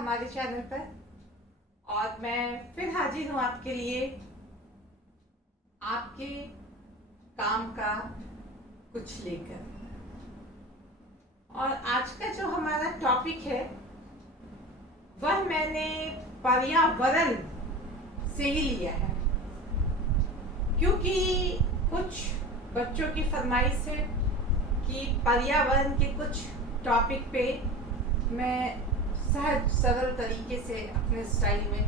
हमारे चैनल पर। और मैं फिर हाजिर हूँ आपके लिए, आपके काम का कुछ लेकर। और आज का जो हमारा टॉपिक है वह मैंने पर्यावरण से ही लिया है, क्योंकि कुछ बच्चों की फरमाइश है कि पर्यावरण के कुछ टॉपिक पे मैं सहज सरल तरीके से अपने स्टाइल में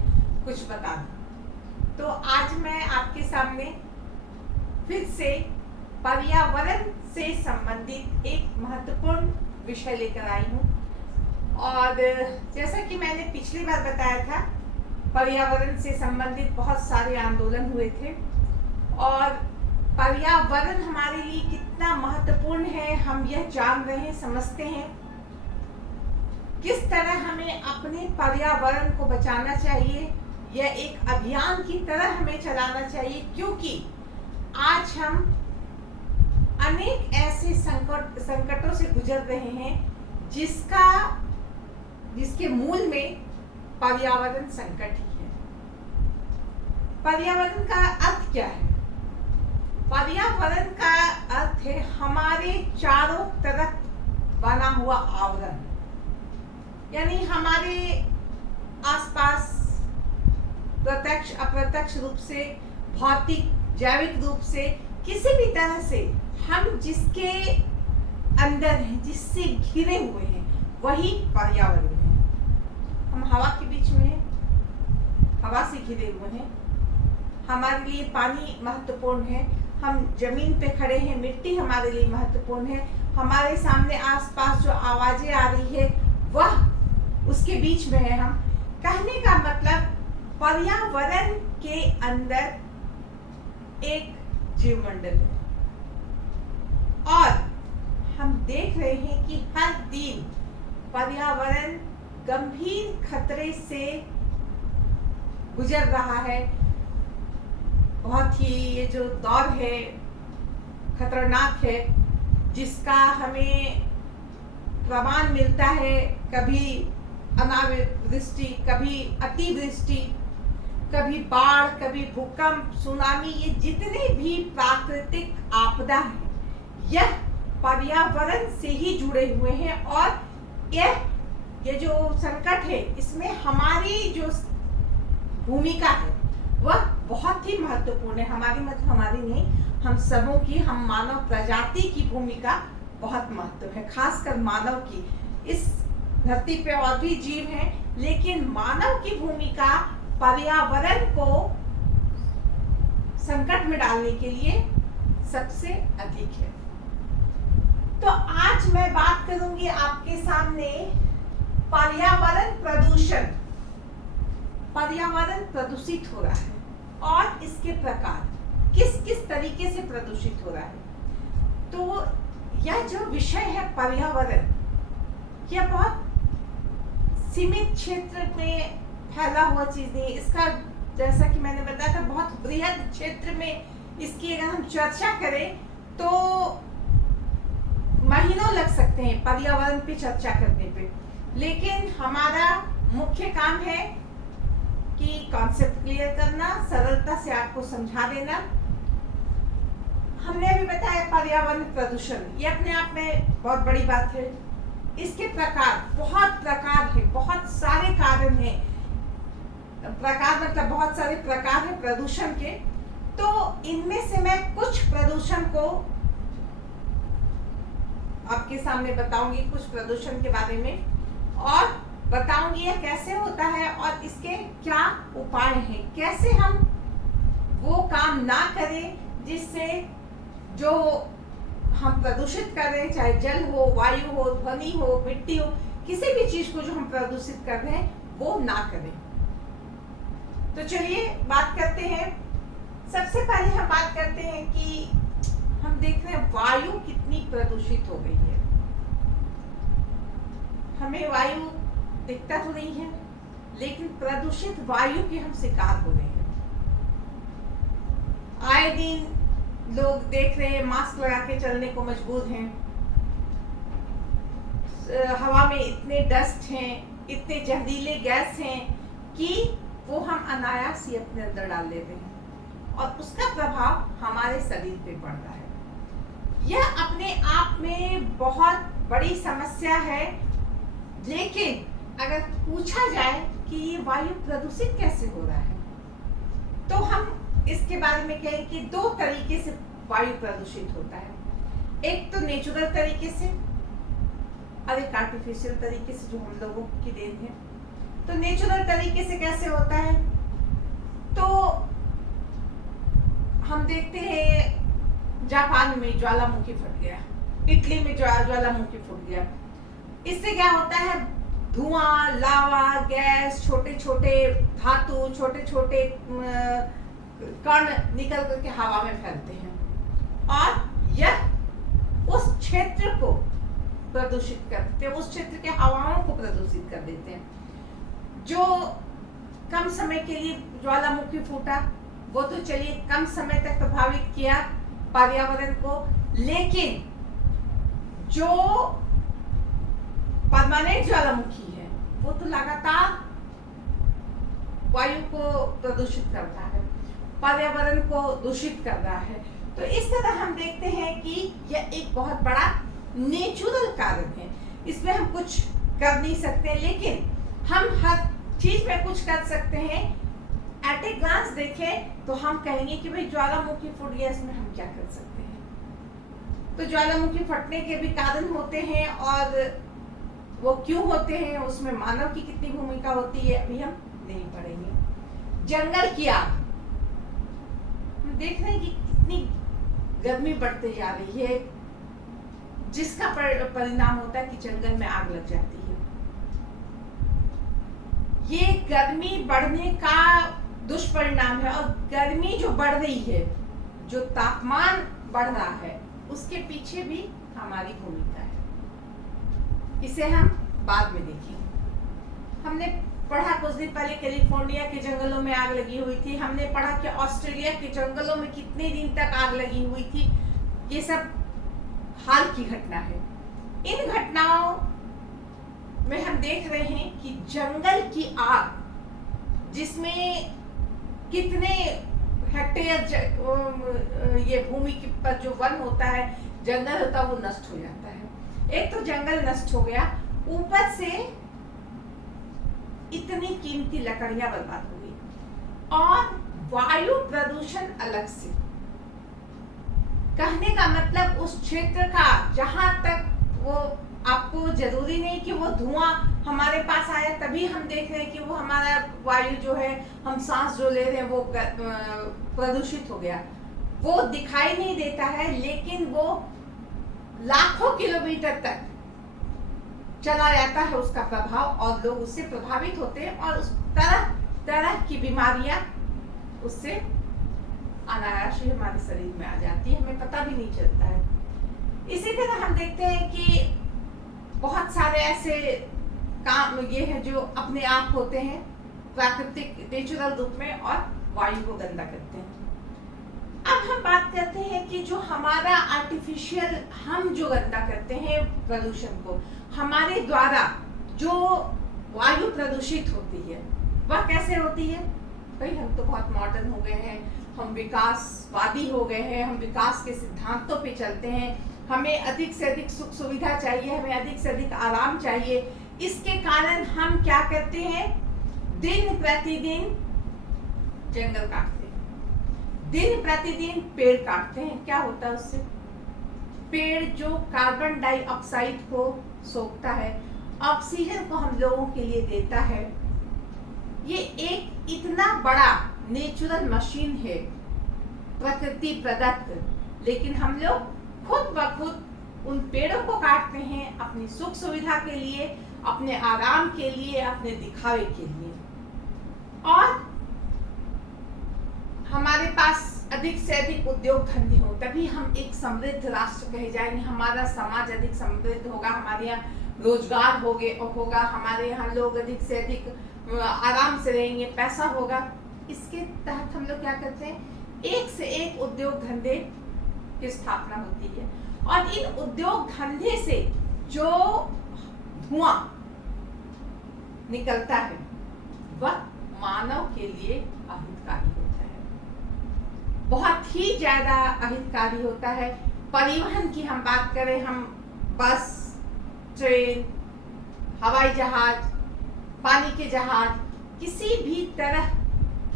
कुछ बता दूं। तो आज मैं आपके सामने फिर से पर्यावरण से संबंधित एक महत्वपूर्ण विषय लेकर आई हूँ। और जैसा कि मैंने पिछली बार बताया था, पर्यावरण से संबंधित बहुत सारे आंदोलन हुए थे और पर्यावरण हमारे लिए कितना महत्वपूर्ण है हम यह जान रहे हैं, समझते हैं। किस तरह हमें अपने पर्यावरण को बचाना चाहिए, यह एक अभियान की तरह हमें चलाना चाहिए, क्योंकि आज हम अनेक ऐसे संकटों से गुजर रहे हैं जिसके मूल में पर्यावरण संकट ही है। पर्यावरण का अर्थ क्या है? पर्यावरण का अर्थ है हमारे चारों तरफ बना हुआ आवरण, यानी हमारे आसपास प्रत्यक्ष अप्रत्यक्ष रूप से, भौतिक जैविक रूप से, किसी भी तरह से हम जिसके अंदर हैं, जिससे घिरे हुए हैं, वही पर्यावरण है। हम हवा के बीच में हैं, हवा से घिरे हुए हैं। हमारे लिए पानी महत्वपूर्ण है। हम जमीन पे खड़े हैं, मिट्टी हमारे लिए महत्वपूर्ण है। हमारे सामने आसपास जो आवाजें आ रही है वह उसके बीच में है हम। कहने का मतलब पर्यावरण के अंदर एक जीवमंडल है और हम देख रहे हैं कि हर दिन पर्यावरण गंभीर खतरे से गुजर रहा है। बहुत ही ये जो दौर है खतरनाक है, जिसका हमें प्रमाण मिलता है। कभी अनावृष्टि, कभी अतिवृष्टि, कभी बाढ़, कभी भूकंप, सुनामी, ये जितने भी प्राकृतिक आपदा हैं यह पर्यावरण से ही जुड़े हुए हैं। और ये जो संकट है इसमें हमारी जो भूमिका है वह बहुत ही महत्वपूर्ण है। हमारी मतलब हमारी नहीं, हम सबों की, हम मानव प्रजाति की भूमिका बहुत महत्व है, खासकर मानव की। इस धरती पे और भी जीव हैं, लेकिन मानव की भूमिका पर्यावरण को संकट में डालने के लिए सबसे अधिक है। तो आज मैं बात करूंगी आपके सामने पर्यावरण प्रदूषण। पर्यावरण प्रदूषित हो रहा है और इसके प्रकार किस किस तरीके से प्रदूषित हो रहा है। तो यह जो विषय है पर्यावरण, यह बहुत सीमित क्षेत्र में फैला हुआ चीज नहीं है। इसका, जैसा कि मैंने बताया था, बहुत बृहद क्षेत्र में इसकी अगर हम चर्चा करें तो महीनों लग सकते हैं पर्यावरण पे चर्चा करने पे। लेकिन हमारा मुख्य काम है कि कॉन्सेप्ट क्लियर करना, सरलता से आपको समझा देना। हमने अभी बताया पर्यावरण प्रदूषण, ये अपने आप में बहुत बड़ी बात है। इसके बहुत प्रकार है, बहुत सारे कारण हैं। प्रकार मतलब बहुत सारे प्रकार है प्रदूषण के। तो इनमें से मैं कुछ प्रदूषण को आपके सामने बताऊंगी, कुछ प्रदूषण के बारे में, और बताऊंगी यह कैसे होता है और इसके क्या उपाय हैं, कैसे हम वो काम ना करें जिससे जो हम प्रदूषित कर रहे हैं, चाहे जल हो, वायु हो, ध्वनि हो, मिट्टी हो, किसी भी चीज को जो हम प्रदूषित कर रहे हैं वो ना करें। तो चलिए बात करते हैं। सबसे पहले हम बात करते हैं कि हम देख रहे हैं वायु कितनी प्रदूषित हो गई है। हमें वायु दिखता तो नहीं है, लेकिन प्रदूषित वायु के हम शिकार हो रहे हैं। आए दिन लोग देख रहे हैं मास्क लगा के चलने को मजबूर हैं। हवा में इतने डस्ट हैं, इतने जहरीले गैस हैं कि वो हम अनायास ही अपने अंदर डाल लेते हैं और उसका प्रभाव हमारे शरीर पे पड़ रहा है। यह अपने आप में बहुत बड़ी समस्या है, लेकिन अगर पूछा जाए कि ये वायु प्रदूषित कैसे हो रहा है, तो हम इसके बारे में कहें कि दो तरीके से वायु प्रदूषित होता है। एक तो नेचुरल तरीके से और एक आर्टिफिशियल तरीके से, जो हम लोगों की देन है। तो नेचुरल तरीके से कैसे होता है, तो हम देखते हैं जापान में ज्वालामुखी फट गया, इटली में ज्वालामुखी फट गया। इससे क्या होता है, धुआं, लावा, गैस, छोटे छोटे धातु, छोटे छोटे कण निकल करके हवा में फैलते हैं और यह उस क्षेत्र को प्रदूषित कर देते हैं, उस क्षेत्र के हवाओं को प्रदूषित कर देते हैं। जो कम समय के लिए ज्वालामुखी फूटा, वो तो चलिए कम समय तक प्रभावित किया पर्यावरण को, लेकिन जो परमानेंट ज्वालामुखी है वो तो लगातार वायु को प्रदूषित कर रहा है, पर्यावरण को दूषित कर रहा है। तो इस तरह हम देखते हैं कि यह एक बहुत बड़ा नेचुरल कारण है, इसमें हम कुछ कर नहीं सकते, लेकिन हम हर चीज में कुछ कर सकते हैं। एट ए ग्लांस देखें तो हम कहेंगे कि भाई ज्वालामुखी फट गया, इसमें हम क्या कर सकते हैं। तो ज्वालामुखी फटने के भी कारण होते हैं और वो क्यों होते हैं, उसमें मानव की कितनी भूमिका होती है, अभी हम नहीं पढ़ेंगे। जंगल की आग, हम देख रहे हैं कि कितनी गर्मी बढ़ती जा रही है, जिसका परिणाम होता है कि जंगल में आग लग जाती है। ये गर्मी बढ़ने का दुष्परिणाम है, और गर्मी जो बढ़ रही है, जो तापमान बढ़ रहा है, उसके पीछे भी हमारी भूमिका है। इसे हम बाद में देखेंगे। हमने पढ़ा कुछ दिन पहले कैलिफोर्निया के जंगलों में आग लगी हुई थी, हमने पढ़ा कि ऑस्ट्रेलिया के जंगलों में कितने दिन तक आग लगी हुई थी। ये सब हाल की घटना है। इन घटनाओं में हम देख रहे हैं कि जंगल की आग, जिसमें कितने हेक्टेयर ये भूमि पर जो वन होता है, जंगल होता है, वो नष्ट हो जाता है। एक तो जंगल नष्ट हो गया, ऊपर से इतनी कीमती लकड़ियां बर्बाद हो गई, और वायु प्रदूषण अलग से। कहने का मतलब उस क्षेत्र का, जहां तक वो, आपको जरूरी नहीं कि वो धुआं हमारे पास आया तभी हम देख रहे हैं कि वो हमारा वायु जो है, हम सांस जो ले रहे हैं, वो प्रदूषित हो गया। वो दिखाई नहीं देता है, लेकिन वो लाखों किलोमीटर तक चला जाता है उसका प्रभाव, और लोग उससे प्रभावित होते हैं, और उस तरह तरह की बीमारियां उससे अनायास ही हमारे शरीर में आ जाती है, हमें पता भी नहीं चलता है। इसी तरह हम देखते हैं कि बहुत सारे ऐसे काम ये हैं जो अपने आप होते हैं प्राकृतिक नेचुरल रूप में, और वायु को गंदा करते हैं। अब हम बात करते हैं कि जो हमारा आर्टिफिशियल, हम जो गंदा करते हैं प्रदूषण को, हमारे द्वारा जो वायु प्रदूषित होती है, वह कैसे होती है। भाई हम तो बहुत मॉडर्न हो गए हैं, हम विकासवादी हो गए हैं, हम विकास के सिद्धांतों पे चलते हैं, हमें अधिक से अधिक सुख सुविधा चाहिए, हमें अधिक से अधिक आराम चाहिए। इसके कारण हम क्या करते हैं, दिन प्रतिदिन जंगल काटते हैं, दिन प्रतिदिन पेड़ काटते हैं। क्या होता है उससे, पेड़ जो कार्बन डाइऑक्साइड को सोखता है, ऑक्सीजन को हम लोगों के लिए देता है। ये एक इतना बड़ा नेचुरल मशीन है, प्रकृति प्रदत्त, लेकिन हम लोग खुद ब खुद उन पेड़ों को काटते हैं अपनी सुख सुविधा के लिए, अपने आराम के लिए, अपने दिखावे के लिए। और हमारे पास अधिक से अधिक उद्योग धंधे हो, तभी हम एक समृद्ध राष्ट्र कहे जाएंगे, हमारा समाज अधिक समृद्ध होगा, हमारे यहाँ रोजगार होगा, हमारे यहाँ लोग अधिक से अधिक आराम से रहेंगे, पैसा होगा। इसके तहत हम लोग क्या करते हैं, एक से एक उद्योग धंधे की स्थापना होती है, और इन उद्योग धंधे से जो धुआं निकलता है वह मानव के लिए अहितकारी होता है, बहुत ही ज्यादा अहितकारी होता है। परिवहन की हम बात करें, हम बस, ट्रेन, हवाई जहाज, पानी के जहाज, किसी भी तरह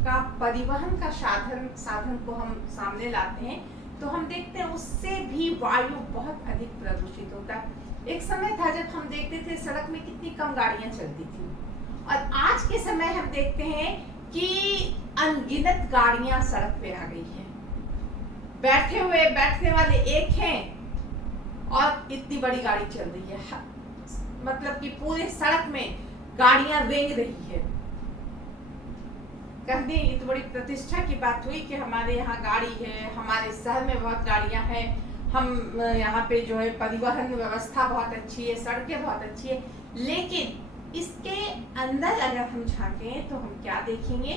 का परिवहन का साधन को हम सामने लाते हैं तो हम देखते हैं उससे भी वायु बहुत अधिक प्रदूषित होता है। एक समय था जब हम देखते थे सड़क में कितनी कम गाड़ियां चलती थी, और आज के समय हम देखते हैं कि अनगिनत गाड़ियां सड़क पे आ गई हैं। बैठने वाले एक हैं और इतनी बड़ी गाड़ी चल रही है, मतलब कि पूरे सड़क में गाड़ियां रेंग रही है। कहते हैं ये तो बड़ी प्रतिष्ठा की बात हुई कि हमारे यहाँ गाड़ी है, हमारे शहर में बहुत गाड़ियां हैं, हम यहाँ पे जो है परिवहन व्यवस्था बहुत अच्छी है, सड़कें बहुत अच्छी है। लेकिन इसके अंदर अगर हम झांकें तो हम क्या देखेंगे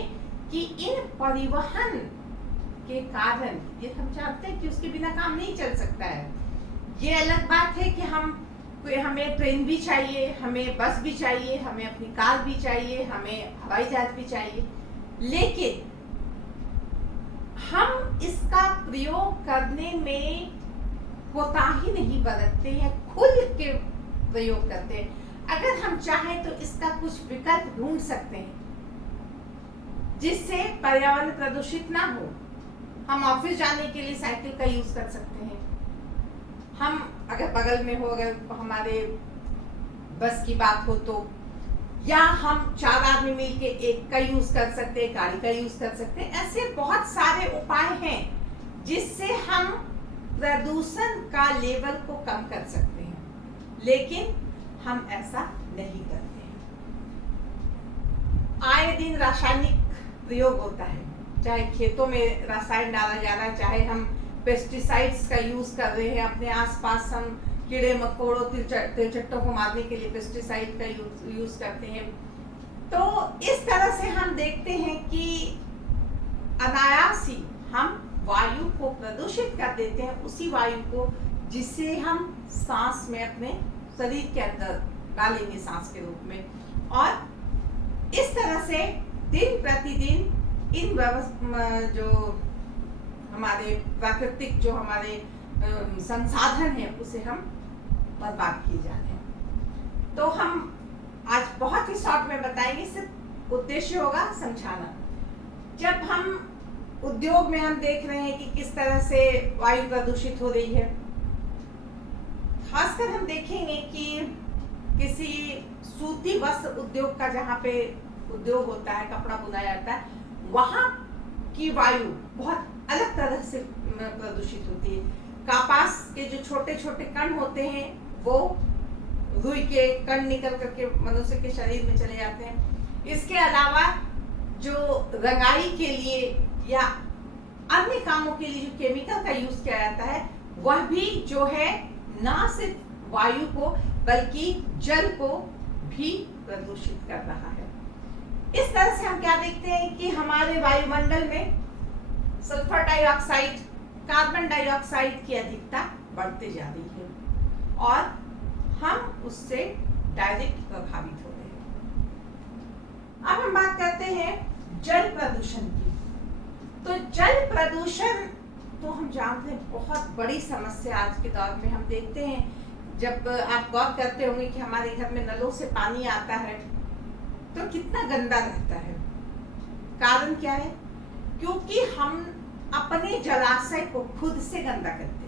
कि इन परिवहन के कारण, ये हम जानते हैं कि उसके बिना काम नहीं चल सकता है। ये अलग बात है कि हमें ट्रेन भी चाहिए, हमें बस भी चाहिए, हमें अपनी कार भी चाहिए, हमें हवाई जहाज भी चाहिए, लेकिन हम इसका प्रयोग करने में कोताही नहीं बरतते हैं, खुल के प्रयोग करते हैं। अगर हम चाहें तो इसका कुछ विकल्प ढूंढ सकते हैं जिससे पर्यावरण प्रदूषित ना हो। हम ऑफिस जाने के लिए साइकिल का यूज कर सकते हैं। हम अगर बगल में हो, अगर हमारे बस की बात हो तो, या हम 4 आदमी मिलके एक का यूज कर सकते हैं, गाड़ी का यूज कर सकते हैं। ऐसे बहुत सारे उपाय हैं जिससे हम प्रदूषण का लेवल को कम कर सकते हैं, लेकिन हम ऐसा नहीं करते हैं। आए दिन रासायनिक प्रयोग होता है, चाहे खेतों में रसायन डाला जा रहा है, चाहे हम पेस्टिसाइड्स का यूज कर रहे हैं, अपने आसपास हम कीड़े मकोड़ों तिलचट्टों को मारने के लिए पेस्टिसाइड का यूज करते हैं। तो इस तरह से हम देखते हैं कि अनायास ही हम वायु को प्रदूषित कर देते हैं, उसी वायु को जिसे हम सांस में अपने शरीर के अंदर डालेंगे सांस के रूप में। और इस तरह से दिन प्रतिदिन इन जो हमारे प्राकृतिक जो हमारे संसाधन है उसे हम बर्बाद किए जा रहे हैं। तो हम आज बहुत ही शॉर्ट में बताएंगे, सिर्फ उद्देश्य होगा समझाना। जब हम उद्योग में हम देख रहे हैं कि किस तरह से वायु प्रदूषित हो रही है, खासकर हम देखेंगे कि किसी सूती वस्त्र उद्योग का जहाँ पे उद्योग होता है, कपड़ा बुनाया जाता है, वहां की वायु बहुत अलग तरह से प्रदूषित होती है। कपास के जो छोटे छोटे कण होते हैं वो रुई के कण निकल करके मनुष्य के शरीर में चले जाते हैं। इसके अलावा जो रंगाई के लिए या अन्य कामों के लिए जो केमिकल का यूज किया जाता है, वह भी जो है ना सिर्फ वायु को बल्कि जल को भी प्रदूषित कर रहा है। इस तरह से हम क्या देखते हैं कि हमारे वायुमंडल में सल्फर डाइऑक्साइड, कार्बन डाइऑक्साइड की अधिकता बढ़ते जा रही है और हम उससे डायरेक्ट प्रभावित हो रहे हैं। अब हम बात करते हैं जल प्रदूषण की। तो जल प्रदूषण तो हम जानते हैं बहुत बड़ी समस्या आज के दौर में। हम देखते हैं, जब आप गौर करते होंगे कि हमारे घर में नलों से पानी आता है तो कितना गंदा रहता है। कारण क्या है? क्योंकि हम अपने जलाशय को खुद से गंदा करते हैं।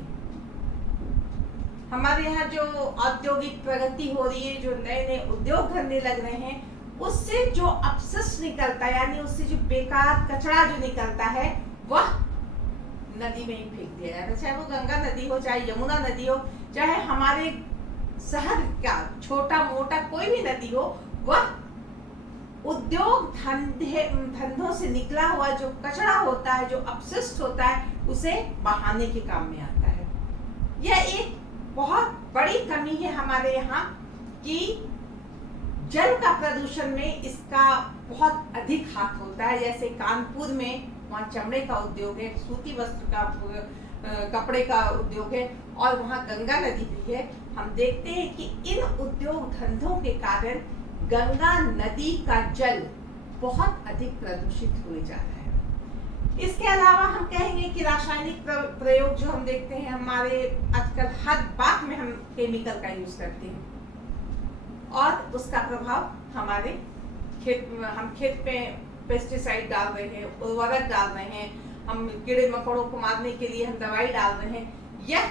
हमारे यहाँ जो औद्योगिक प्रगति हो रही है, जो नए नए उद्योग धंधे लग रहे हैं, उससे जो अपशिष्ट निकलता है, यानी उससे जो बेकार कचरा जो निकलता है, वह नदी में ही फेंक दिया जाता है। चाहे वो गंगा नदी हो, चाहे यमुना नदी हो, चाहे हमारे शहर का छोटा मोटा कोई भी नदी हो, वह उद्योग धंधों से निकला हुआ जो कचरा होता है, जो अपशिष्ट होता है, उसे बहाने के काम में आता है। यह एक बहुत बड़ी कमी है हमारे यहाँ कि जल का प्रदूषण में इसका बहुत अधिक हाथ होता है। जैसे कानपुर में वहाँ चमड़े का उद्योग है, सूती वस्त्र का कपड़े का उद्योग है और वहाँ गंगा नदी भी है। हम देखते हैं कि इन उद्योग धंधों के कारण गंगा नदी का जल बहुत अधिक प्रदूषित हुए जा रहा है। इसके अलावा हम कहेंगे कि रासायनिक प्रयोग जो हम देखते हैं, हमारे आजकल हर बात में हम केमिकल का यूज करते हैं और उसका प्रभाव हमारे हम खेत में पेस्टिसाइड डाल रहे हैं, उर्वरक डाल रहे हैं, हम कीड़े मकोड़ों को मारने के लिए हम दवाई डाल रहे हैं। यह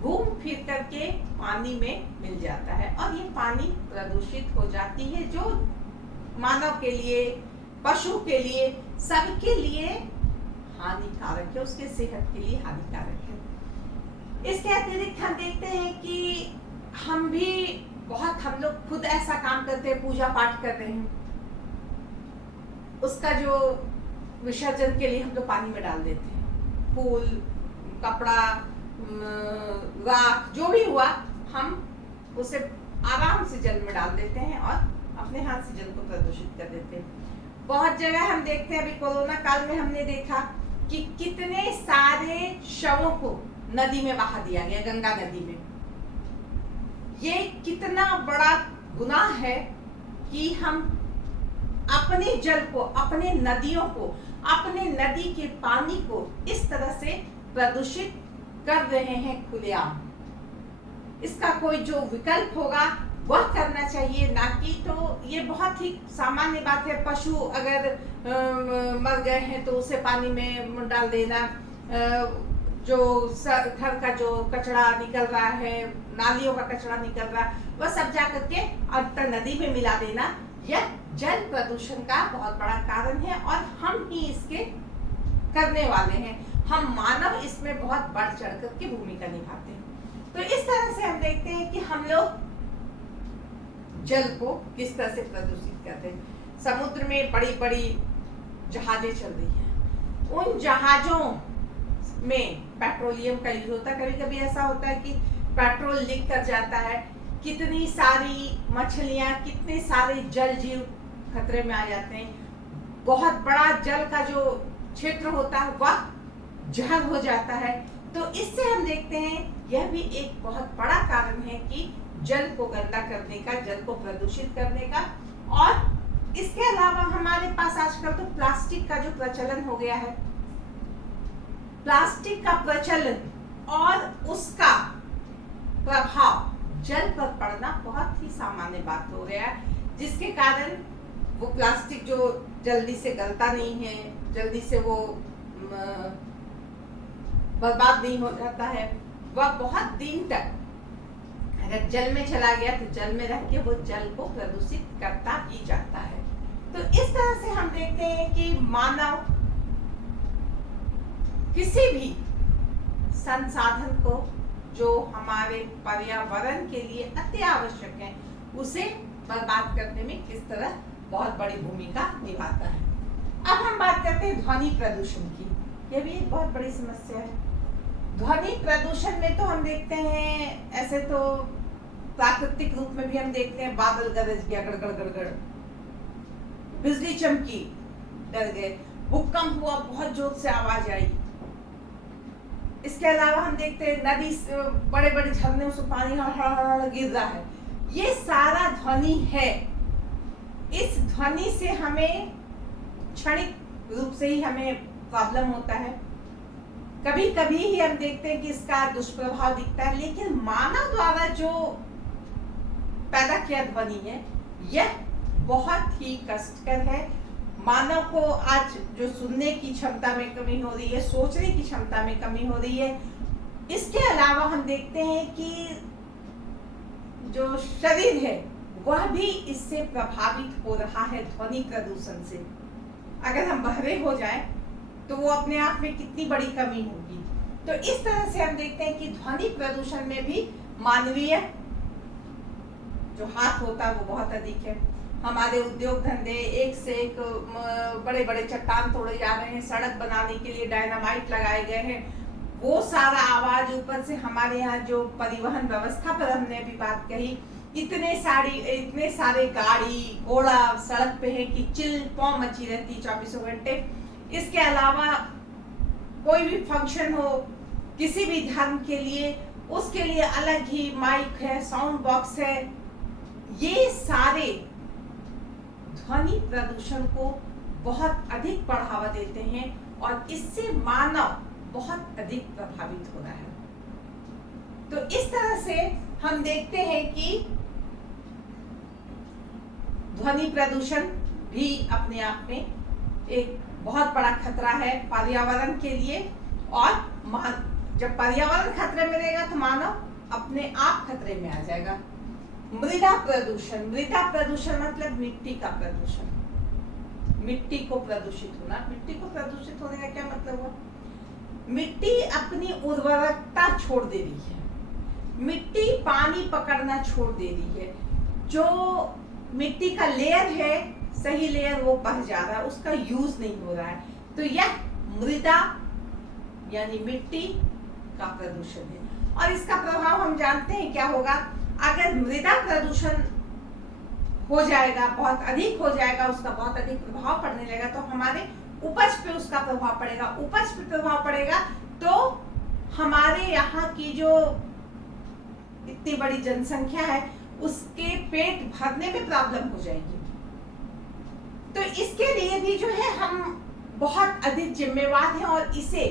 घूम फिर करके पानी में मिल जाता है और ये पानी प्रदूषित हो जाती है, जो मानव के लिए, पशु के लिए, सबके लिए हानिकारक है, उसके सेहत के लिए हानिकारक है। इसके अतिरिक्त हम देखते हैं कि हम लोग खुद ऐसा काम करते हैं, पूजा पाठ कर रहे हैं, उसका जो विसर्जन के लिए हम लोग पानी में डाल देते हैं, फूल, कपड़ा, राख, जो भी हुआ हम उसे आराम से जल में डाल देते हैं और अपने हाथ से जल को प्रदूषित कर देते हैं। बहुत जगह हम देखते हैं, अभी कोरोना काल में हमने देखा कि कितने सारे शवों को नदी में बहा दिया गया, गंगा नदी में। ये कितना बड़ा गुनाह है कि हम अपने जल को, अपने नदियों को, अपने नदी के पानी को इस तरह से प्रदूषित कर रहे हैं खुलेआम। इसका कोई जो विकल्प होगा वह करना चाहिए, ना कि तो ये बहुत ही सामान्य बात है। पशु अगर मर गए हैं तो उसे पानी में डाल देना, जो घर का जो कचरा निकल रहा है, नालियों का कचरा निकल रहा है, वह सब जा करके अंतर नदी में मिला देना, यह जल प्रदूषण का बहुत बड़ा कारण है और हम ही इसके करने वाले हैं। हम मानव इसमें बहुत बढ़ चढ़ कर की भूमिका निभाते हैं। तो इस तरह से हम देखते हैं कि हम लोग जल को किस तरह से प्रदूषित करते हैं। समुद्र में बड़ी बड़ी जहाजें चल रही हैं, उन जहाजों में पेट्रोलियम का यूज होता है। कभी कभी ऐसा होता है कि पेट्रोल लीक कर जाता है, कितनी सारी मछलियां, कितने सारे जल जीव खतरे में आ जाते हैं। बहुत बड़ा जल का जो क्षेत्र होता है वह जहर हो जाता है। तो इससे हम देखते हैं यह भी एक बहुत बड़ा कारण है कि जल को गंदा करने का, जल को प्रदूषित करने का। और इसके अलावा हमारे पास आजकल तो प्लास्टिक का जो प्रचलन हो गया है, प्लास्टिक का प्रचलन और उसका प्रभाव जल पर पड़ना बहुत ही सामान्य बात हो गया है, जिसके कारण वो प्लास्टिक जो जल्दी से गलता नहीं है, जल्दी से वो बर्बाद नहीं हो जाता है, वह बहुत दिन तक अगर जल में चला गया तो जल में रह के वो जल को प्रदूषित करता ही जाता है। तो इस तरह से हम देखते हैं कि मानव किसी भी संसाधन को जो हमारे पर्यावरण के लिए अति आवश्यक है, उसे बर्बाद करने में किस तरह बहुत बड़ी भूमिका निभाता है। अब हम बात करते हैं ध्वनि प्रदूषण की। यह भी एक बहुत बड़ी समस्या है। ध्वनि प्रदूषण में तो हम देखते हैं, ऐसे तो प्राकृतिक रूप में भी हम देखते हैं, बादल गरज गया, गड़गड़ गड़गड़, बिजली चमकी, डर गए, भूकंप हुआ, बहुत जोर से आवाज आई। इसके अलावा हम देखते हैं नदी से बड़े बड़े झरने से पानी हड़ गिर रहा है। ये सारा ध्वनि है। इस ध्वनि से हमें क्षणिक रूप से ही हमें प्रॉब्लम होता है, कभी कभी ही हम देखते हैं कि इसका दुष्प्रभाव दिखता है, लेकिन मानव द्वारा जो पैदा किया ध्वनि है यह बहुत ही कष्टकर है। मानव को आज जो सुनने की क्षमता में कमी हो रही है, सोचने की क्षमता में कमी हो रही है। इसके अलावा हम देखते हैं कि जो शरीर है वह भी इससे प्रभावित हो रहा है ध्वनि प्रदूषण से। अगर हम बहरे हो जाएं तो वो अपने आप में कितनी बड़ी कमी होगी। तो इस तरह से हम देखते हैं कि ध्वनि प्रदूषण में भी मानवीय जो हाथ होता है वो बहुत अधिक है। हमारे उद्योग धंधे एक से एक बड़े बड़े चट्टान तोड़े जा रहे हैं, सड़क बनाने के लिए डायनामाइट लगाए गए हैं, वो सारा आवाज ऊपर से हमारे यहाँ जो परिवहन व्यवस्था पर हमने अभी बात कही, इतने सारे गाड़ी घोड़ा सड़क पे है कि चिल पौ मची रहती 24 घंटे। इसके अलावा कोई भी फंक्शन हो किसी भी धर्म के लिए, उसके लिए अलग ही माइक है, साउंड बॉक्स है। ये सारे ध्वनि प्रदूषण को बहुत अधिक बढ़ावा देते हैं और इससे मानव बहुत अधिक प्रभावित हो रहा है। तो इस तरह से हम देखते हैं कि ध्वनि प्रदूषण भी अपने आप में एक बहुत बड़ा खतरा है पर्यावरण के लिए, और जब पर्यावरण खतरे में रहेगा तो मानव अपने आप खतरे में आ जाएगा। मृदा प्रदूषण, मृदा प्रदूषण मतलब मिट्टी का प्रदूषण, मिट्टी को प्रदूषित होना। मिट्टी को प्रदूषित होने का क्या मतलब हुआ? मिट्टी अपनी उर्वरकता छोड़ दे रही है, मिट्टी पानी पकड़ना छोड़ दे रही है, जो मिट्टी का लेयर है सही लेयर वो बह जा रहा है, उसका यूज नहीं हो रहा है। तो यह मृदा यानी मिट्टी का प्रदूषण है, और इसका प्रभाव हम जानते हैं क्या होगा। अगर मृदा प्रदूषण हो जाएगा, बहुत अधिक हो जाएगा, उसका बहुत अधिक प्रभाव पड़ने लगेगा, तो हमारे उपज पे उसका प्रभाव पड़ेगा। उपज पे प्रभाव पड़ेगा तो हमारे यहाँ की जो इतनी बड़ी जनसंख्या है उसके पेट भरने में प्रॉब्लम हो जाएगी। तो इसके लिए भी जो है हम बहुत अधिक जिम्मेवार हैं, और इसे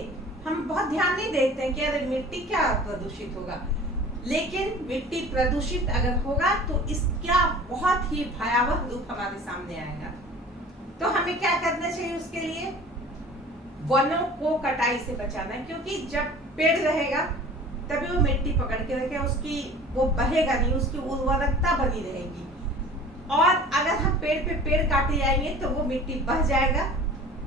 हम बहुत ध्यान नहीं देते हैं कि अरे मिट्टी क्या प्रदूषित होगा, लेकिन मिट्टी प्रदूषित अगर होगा तो इसका बहुत ही भयावह रूप हमारे सामने आएगा। तो हमें क्या करना चाहिए उसके लिए? वनों को कटाई से बचाना है, क्योंकि जब पेड़ रहेगा तभी वो मिट्टी पकड़ के रखेगा, उसकी वो बहेगा नहीं, उसकी उर्वरकता बनी रहेगी। और अगर हम पेड़ पे पेड़ काटे जाएंगे तो वो मिट्टी बह जाएगा,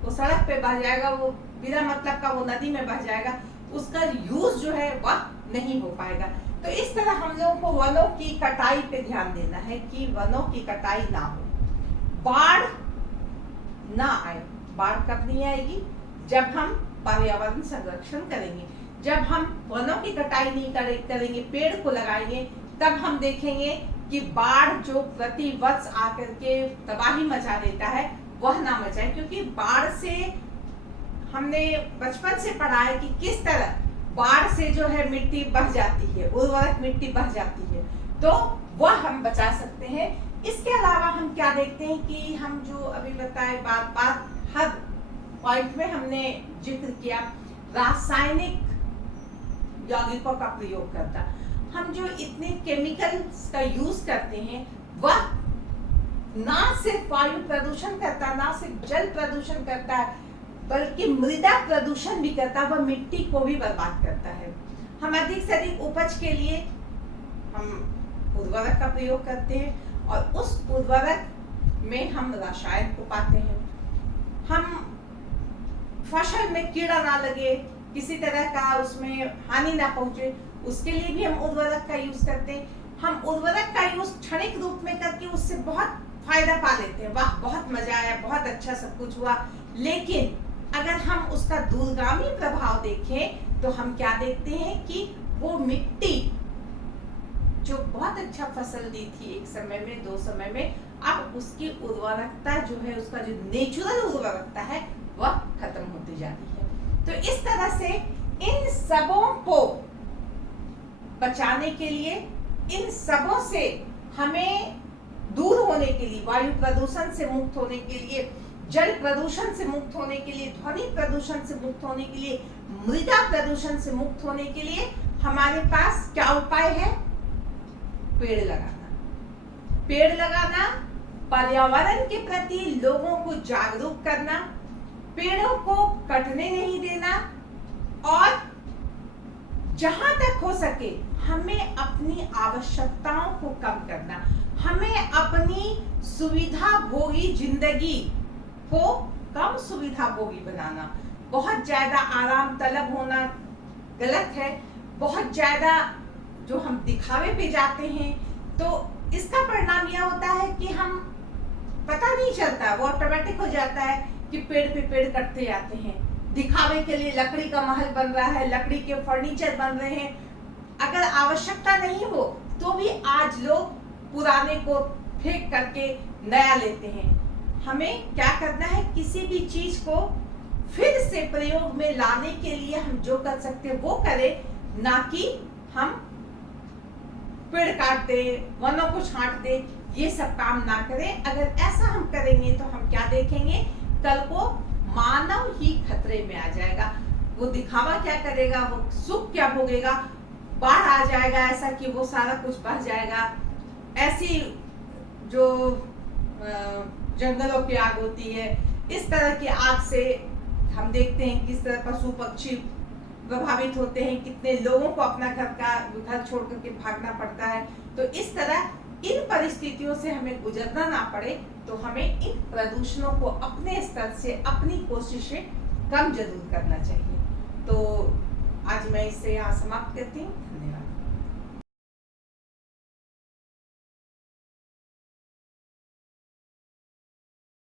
वो सड़क पे बह जाएगा, वो बिना मतलब का वो नदी में बह जाएगा, उसका यूज जो है वह नहीं हो पाएगा। तो इस तरह हम लोगों को वनों की कटाई पे ध्यान देना है कि वनों की कटाई ना हो, बाढ़ ना आए। बाढ़ कब नहीं आएगी? जब हम पर्यावरण संरक्षण करेंगे, जब हम वनों की कटाई नहीं करेंगे, पेड़ को लगाएंगे, तब हम देखेंगे कि बाढ़ जो प्रति वर्ष आकर के तबाही मचा देता है वह ना मचाए। क्योंकि बाढ़ से हमने बचपन से पढ़ा है कि किस तरह बाढ़ से जो है मिट्टी बह जाती है, उर्वरक मिट्टी बह जाती है, तो वह हम बचा सकते हैं। इसके अलावा हम क्या देखते हैं कि हम जो अभी बताए बात बात हर पॉइंट में हमने जिक्र किया, रासायनिक यौगिकों का प्रयोग करता। हम जो इतने केमिकल्स का यूज करते हैं वह ना सिर्फ वायु प्रदूषण करता, ना सिर्फ जल प्रदूषण करता है, बल्कि मृदा प्रदूषण भी करता है, वह मिट्टी को भी बर्बाद करता है। हम अधिक से अधिक उपज के लिए हम उर्वरक का प्रयोग करते हैं, और उस उर्वरक में हम रसायन को पाते हैं। हम फसल में कीड़ा ना लगे, किसी तरह का उसमें हानि ना पहुंचे, उसके लिए भी हम उर्वरक का यूज करते हैं। हम उर्वरक का यूज क्षणिक रूप में करके उससे बहुत फायदा पा लेते हैं, वाह बहुत मजा आया, बहुत अच्छा सब कुछ हुआ। लेकिन अगर हम उसका दूरगामी प्रभाव देखें तो हम क्या देखते हैं कि वो मिट्टी जो बहुत अच्छा फसल दी थी एक समय में, दो समय में, अब उसकी उर्वरकता जो है, उसका जो नेचुरल उर्वरकता है वह खत्म होती जाती है। तो इस तरह से इन सबों को बचाने के लिए, इन सबों से हमें दूर होने के लिए, वायु प्रदूषण से मुक्त होने के लिए, जल प्रदूषण से मुक्त होने के लिए, ध्वनि प्रदूषण से मुक्त होने के लिए, मृदा प्रदूषण से मुक्त होने के लिए हमारे पास क्या उपाय है? पेड़ लगाना। पेड़ लगाना, पर्यावरण के प्रति लोगों को जागरूक करना, पेड़ों को कटने नहीं देना, और जहां तक हो सके हमें अपनी आवश्यकताओं को कम करना, हमें अपनी सुविधा भोगी जिंदगी को कम सुविधा भोगी बनाना। बहुत ज्यादा आराम तलब होना गलत है। बहुत ज्यादा जो हम दिखावे पे जाते हैं तो इसका परिणाम यह होता है कि हम पता नहीं चलता, वो ऑटोमेटिक हो जाता है कि पेड़ पे पेड़ कटते जाते हैं। दिखावे के लिए लकड़ी का महल बन रहा है, लकड़ी के फर्नीचर बन रहे हैं। अगर आवश्यकता नहीं हो तो भी आज लोग पुराने को फेंक करके नया लेते हैं। हमें क्या करना है? किसी भी चीज को फिर से प्रयोग में लाने के लिए हम जो कर सकते हैं वो करें, ना कि हम पेड़ काट दे, वनों को छांट दे। ये सब काम ना करें। अगर ऐसा हम करेंगे तो हम क्या देखेंगे, कल को मानव ही खतरे में आ जाएगा। वो दिखावा क्या करेगा, वो सुख क्या भोगेगा, बाढ़ आ जाएगा ऐसा कि वो सारा कुछ बह जाएगा। ऐसी जो जंगलों की आग होती है, इस तरह की आग से हम देखते हैं किस तरह पशु पक्षी प्रभावित होते हैं, कितने लोगों को अपना घर छोड़ करके भागना पड़ता है। तो इस तरह इन परिस्थितियों से हमें गुजरना ना पड़े, तो हमें इन प्रदूषणों को अपने स्तर से अपनी कोशिशें कम जरूर करना चाहिए। तो आज मैं इससे यहाँ समाप्त करती हूँ।